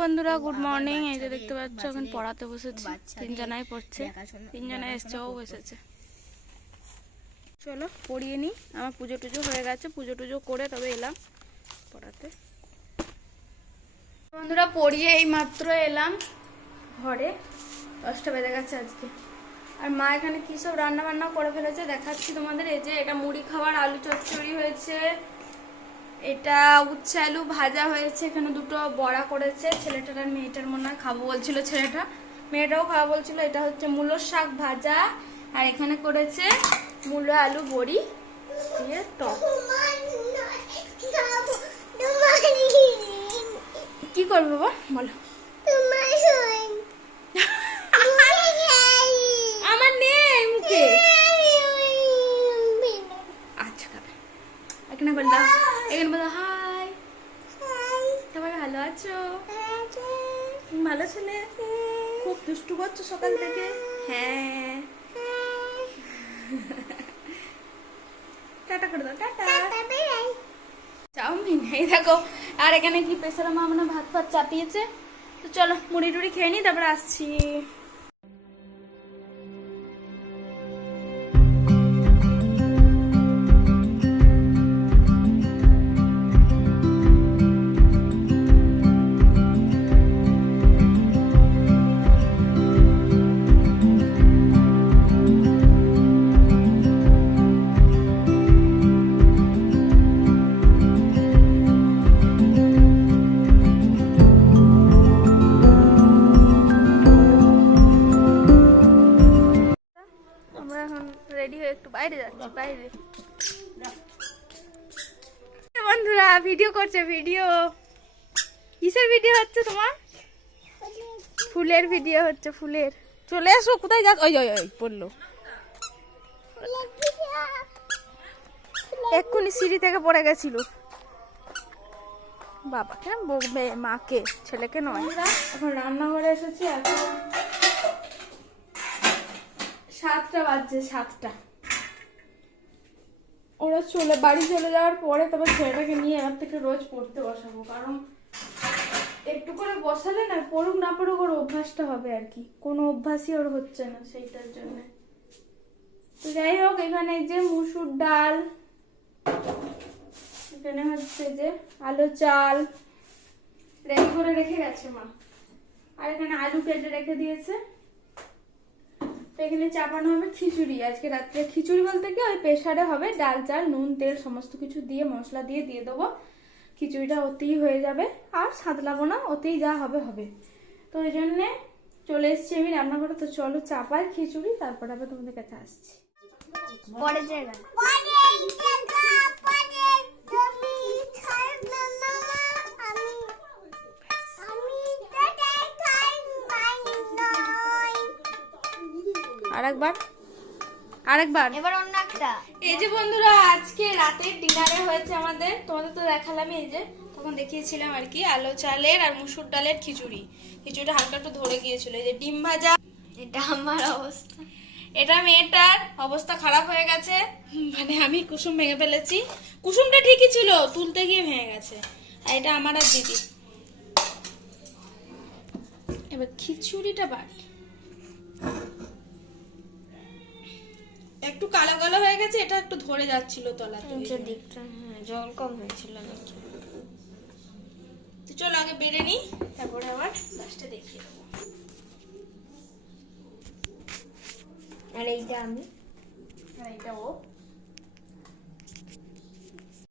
বন্ধুরা, good morning. এই যে দেখতে পাচ্ছ এখন পড়াতে বসেছি, তিনজনাই পড়ছে, তিনজনাই এসছে, ও বসেছে। চলো পড়িয়ে নি। আমার পুজো টুজো হয়ে গেছে, পুজো টুজো করে তবে এলাম পড়াতে। বন্ধুরা পড়িয়ে এই মাত্র এলাম ঘরে, 10টা বেজে গেছে আজকে। আর মা এখানে কি সব রান্না বান্না করে ফেলেছে দেখাচ্ছি তোমাদের। এই যে এটা মুড়ি খাওয়ার আলু চচ্চড়ি হয়েছে, এটা উচ্ছে আলু ভাজা হয়েছে, এখানে দুটো বড়া করেছে। ছেলেটার আর মেয়েটার মনে হয় খাবো বলছিল ছেলেটা, মেয়েটাও খাওয়া বলছিল। এটা হচ্ছে মূলো শাক ভাজা, আর এখানে করেছে মূলো আলু বড়ি দিয়ে টক। কি করবো বাবা বলো? আমার নেই মুখে। আচ্ছা খাবে। এখানে বল দাও, এখানে বল হাই। সবাই ভালো আছো? ভালো ছেলে, খুব দুষ্টু করছো সকাল থেকে। হ্যাঁ, টাটা করে দাও, টাটা। চাউমিন এই দেখো। আর এখানে কি প্রেসার মা মানে ভাত ফাত চাপিয়েছে। তো চলো মুড়ি টুড়ি খেয়ে নি, তারপরে আসছি। রেডি হয়ে একটু বাইরে যাচ্ছি, বাইরে। বন্ধুরা ভিডিও করছে, ভিডিও। কিসের ভিডিও হচ্ছে তোমার? ফুলের ভিডিও হচ্ছে, ফুলের। চলে আসো, কোথায় যাক? ওই ওই ওই পড়লো, এক্ষুনি সিঁড়ি থেকে পড়ে গেছিল। বাবা কেন বকবে মাকে, ছেলেকে নয়। এখন রান্নাঘরে এসেছি, এখন 7টা বাজছে, 7টা। ওরা বাড়ি চলে যাওয়ার পরে তবে ছেলেটাকে নিয়ে এবার থেকে রোজ পড়তে বসাবো, কারণ একটু করে বসালে না, পড়ুক না পড়ুক ওর অভ্যাসটা হবে আর কি। কোনো অভ্যাসই ওর হচ্ছে না, সেইটার জন্য। তো যাই হোক, এখানে যে মুসুর ডাল, এখানে হচ্ছে যে আলু চাল রেডি করে রেখে গেছে মা, আর এখানে আলু কেটে রেখে দিয়েছে। এখানে চাপানো হবে খিচুড়ি। আজকে রাত্রে খিচুড়ি বলতে কি ওই প্রেসারে হবে, ডাল চাল নুন তেল সমস্ত কিছু দিয়ে মশলা দিয়ে দেবো। খিচুড়িটা ওতেই হয়ে যাবে, আর সাদলাবো না, ওতেই যা হবে হবে। তো ওই জন্যে চলে এসছি আমি রান্নাঘরে। তো চলো চাপাই খিচুড়ি, তারপর আবার তোমাদের কাছে আসছি। পরের জায়গা আরেকবার এবার অন্য একটা। এই যে বন্ধুরা আজকে রাতের ডিনারে হয়েছে আমাদের, তোমাদের তো দেখালাম, এই যে তখন দেখিয়েছিলাম আর কি, আলু চালের আর মুসুর ডালের খিচুড়ি। খিচুড়িটা হালকা একটু ধরে গিয়েছিল। এই যে ডিম ভাজা। এটা আমার অবস্থা, এটা মেয়েটার অবস্থা খারাপ হয়ে গেছে, মানে আমি কুসুম ভেঙে ফেলেছি। কুসুমটা ঠিকই ছিল, তুলতে গিয়ে ভেঙে গেছে। আর এটা আমার আর দিদি। এবার খিচুড়িটা বাকি, একটু কালো কালো হয়ে গেছে, এটা একটু ধরে যাচ্ছিল তলাতে দিকটা। হ্যাঁ, জল কম হয়েছিল নাকি। তো চলো আগে বেড়ে নি, তারপরে আবার লাস্টে দেখিয়ে দেবো। আর এইটা আমি, আর এইটা ও।